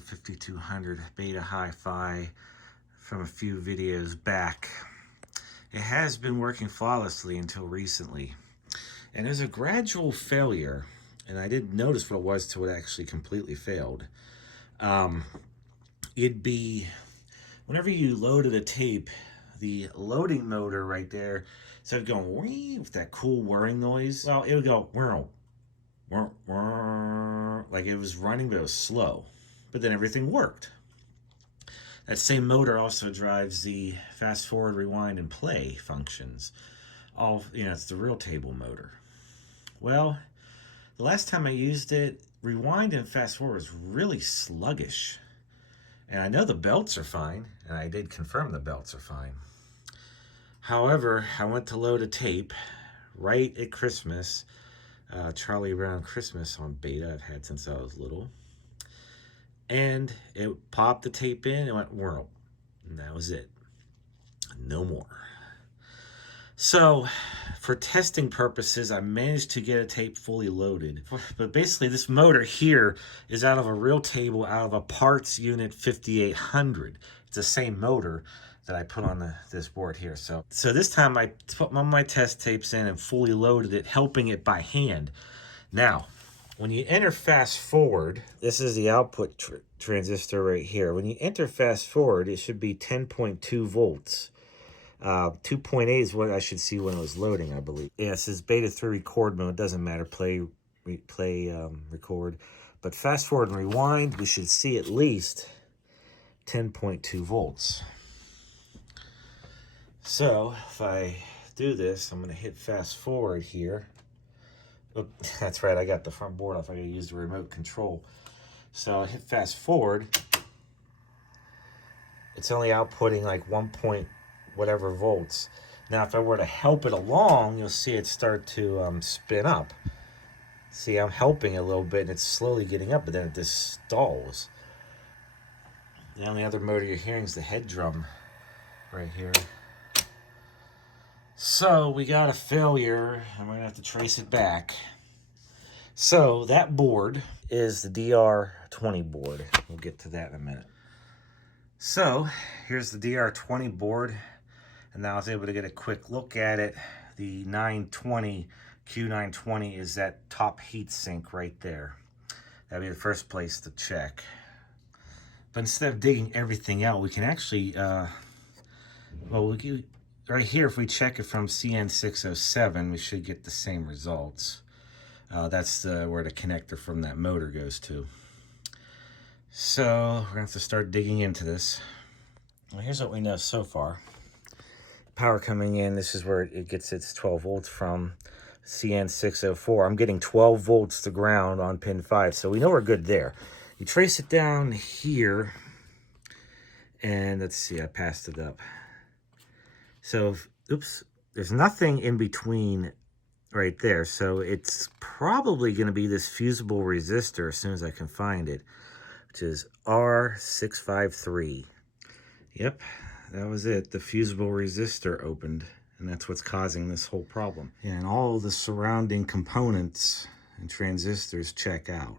SL-5200 beta hi-fi from a few videos back. It has been working flawlessly until recently. And there's a gradual failure, and I didn't notice what it was till it actually completely failed. It'd be, whenever you loaded a tape, the loading motor right there, instead of going wee with that cool whirring noise, well, it would go whirl, whirl, whirl, like it was running, but it was slow. But then everything worked. That same motor also drives the fast forward, rewind, and play functions. It's the real table motor. Well, the last time I used it, rewind and fast forward was really sluggish. And I know the belts are fine, and I did confirm the belts are fine. However, I went to load a tape right at Christmas, Charlie Brown Christmas on beta I've had since I was little. And it popped the tape in, and went whirl, and that was it. No more. So, for testing purposes, I managed to get a tape fully loaded. But basically, this motor here is out of a real table, out of a parts unit 5800. It's the same motor that I put on this board here. So this time I put one of my test tapes in and fully loaded it, helping it by hand. Now, when you enter fast forward, this is the output transistor right here. When you enter fast forward, it should be 10.2 volts. 2.8 is what I should see when it was loading, I believe. Yeah, it says beta 3 record mode. Doesn't matter, record. But fast forward and rewind, we should see at least 10.2 volts. So if I do this, I'm going to hit fast forward here. Oh, that's right, I got the front board off. I got to use the remote control. So I hit fast forward. It's only outputting like 1 point whatever volts. Now if I were to help it along, you'll see it start to spin up. See, I'm helping a little bit and it's slowly getting up, but then it just stalls. The only other motor you're hearing is the head drum right here. So we got a failure and we're gonna have to trace it back. So that board is the DR20 board. We'll get to that in a minute. So here's the DR20 board. And now I was able to get a quick look at it. The 920, Q920 is that top heat sink right there. That'd be the first place to check. But instead of digging everything out, we can actually, right here, if we check it from CN607, we should get the same results. That's where the connector from that motor goes to. So we're gonna have to start digging into this. Well, here's what we know so far. Power coming in, this is where it gets its 12 volts from, CN604. I'm getting 12 volts to ground on pin 5, so we know we're good there. You trace it down here, and let's see, I passed it up. So, oops, there's nothing in between right there, so it's probably going to be this fusible resistor as soon as I can find it, which is R653. Yep. That was it. The fusible resistor opened, and that's what's causing this whole problem. And all the surrounding components and transistors check out.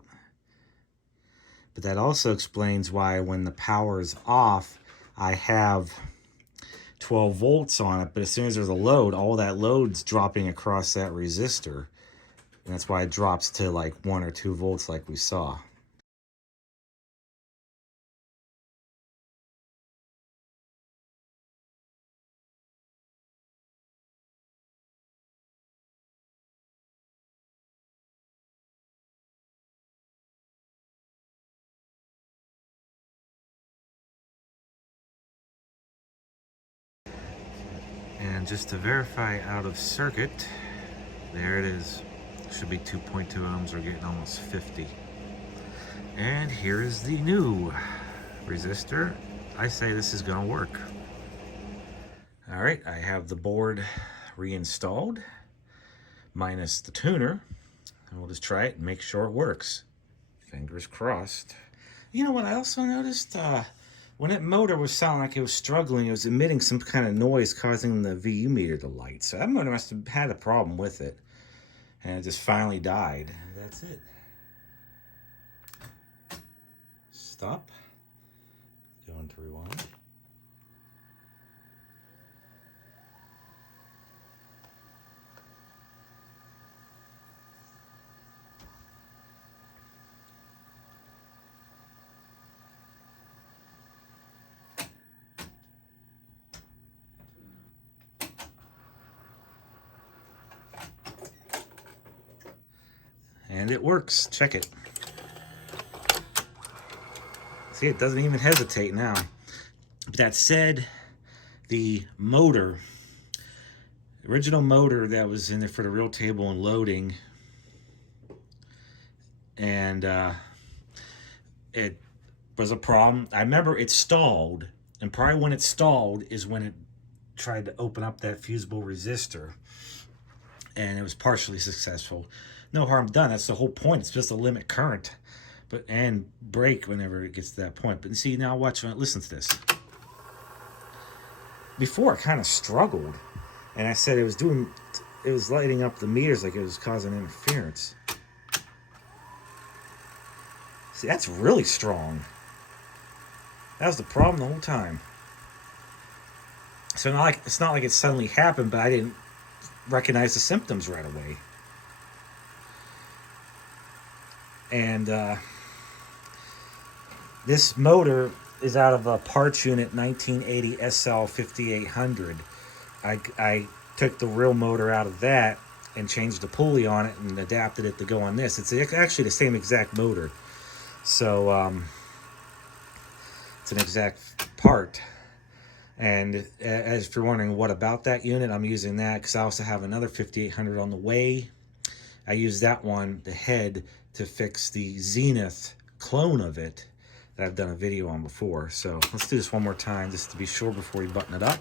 But that also explains why when the power is off, I have 12 volts on it, but as soon as there's a load, all that load's dropping across that resistor. And that's why it drops to like 1 or 2 volts like we saw. And just to verify out of circuit, there it is. Should be 2.2 ohms. We're getting almost 50. And here is the new resistor. I say this is gonna work. All right, I have the board reinstalled, minus the tuner. And we'll just try it and make sure it works. Fingers crossed. You know what I also noticed? When that motor was sounding like it was struggling, it was emitting some kind of noise causing the VU meter to light. So that motor must have had a problem with it. And it just finally died. And that's it. stop. Go into rewind. And it works. Check it. See, it doesn't even hesitate now. But that said, the motor, the original motor that was in there for the real table and loading, and it was a problem. I remember it stalled, and probably when it stalled is when it tried to open up that fusible resistor, and it was partially successful. No harm done. That's the whole point. It's just to limit current, but and break whenever it gets to that point. But see, now watch when it listens to this. Before, I kind of struggled, and I said it was lighting up the meters like it was causing interference. See, that's really strong. That was the problem the whole time. So it's not like it suddenly happened, but I didn't recognize the symptoms right away. And this motor is out of a parts unit 1980 SL-5200. I took the real motor out of that and changed the pulley on it and adapted it to go on this. It's actually the same exact motor. So it's an exact part. And as if you're wondering what about that unit, I'm using that because I also have another 5800 on the way. I use that one, the head, to fix the Zenith clone of it that I've done a video on before. So let's do this one more time just to be sure before we button it up.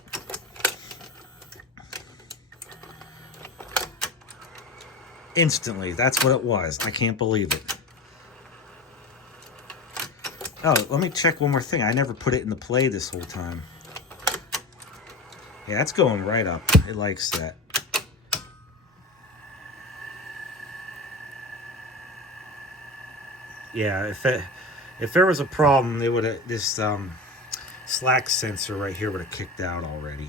Instantly, that's what it was. I can't believe it. Oh, let me check one more thing. I never put it in the play this whole time. Yeah, that's going right up. It likes that. Yeah, if there was a problem, it would have this slack sensor right here would have kicked out already.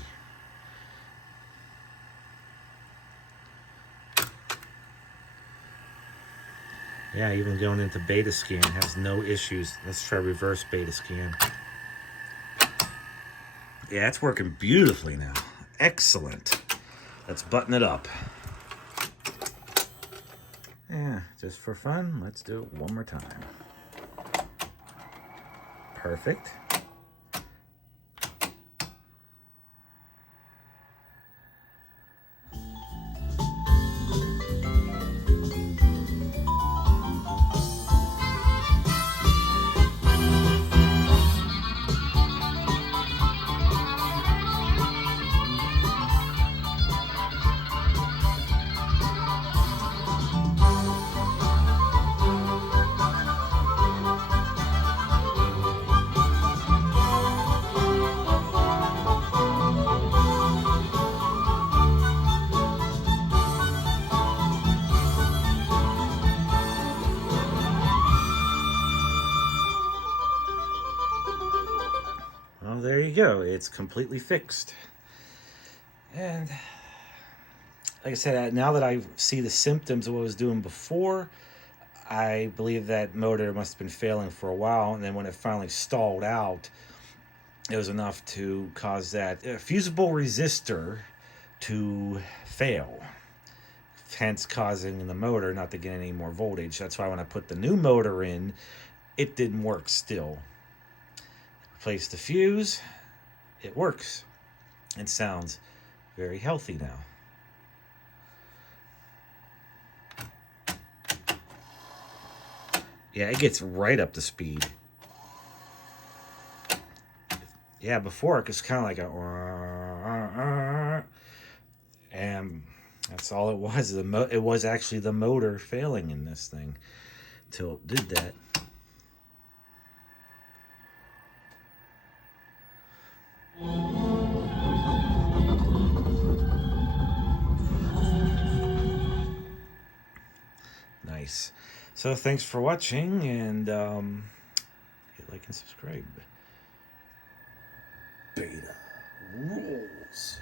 Yeah, even going into beta scan has no issues. Let's try reverse beta scan. Yeah, it's working beautifully now. Excellent. Let's button it up. Yeah, just for fun, let's do it one more time. Perfect. Well, there you go. It's completely fixed. And like I said, now that I see the symptoms of what I was doing before, I believe that motor must have been failing for a while. And then when it finally stalled out, it was enough to cause that fusible resistor to fail, hence causing the motor not to get any more voltage. That's why when I put the new motor in, it didn't work still. Replace the fuse, it works and sounds very healthy now. Yeah, it gets right up to speed. Yeah, before it was kind of like a, and that's all it was. It was actually the motor failing in this thing until it did that. Nice. So thanks for watching, and hit like like, and subscribe. Beta rules.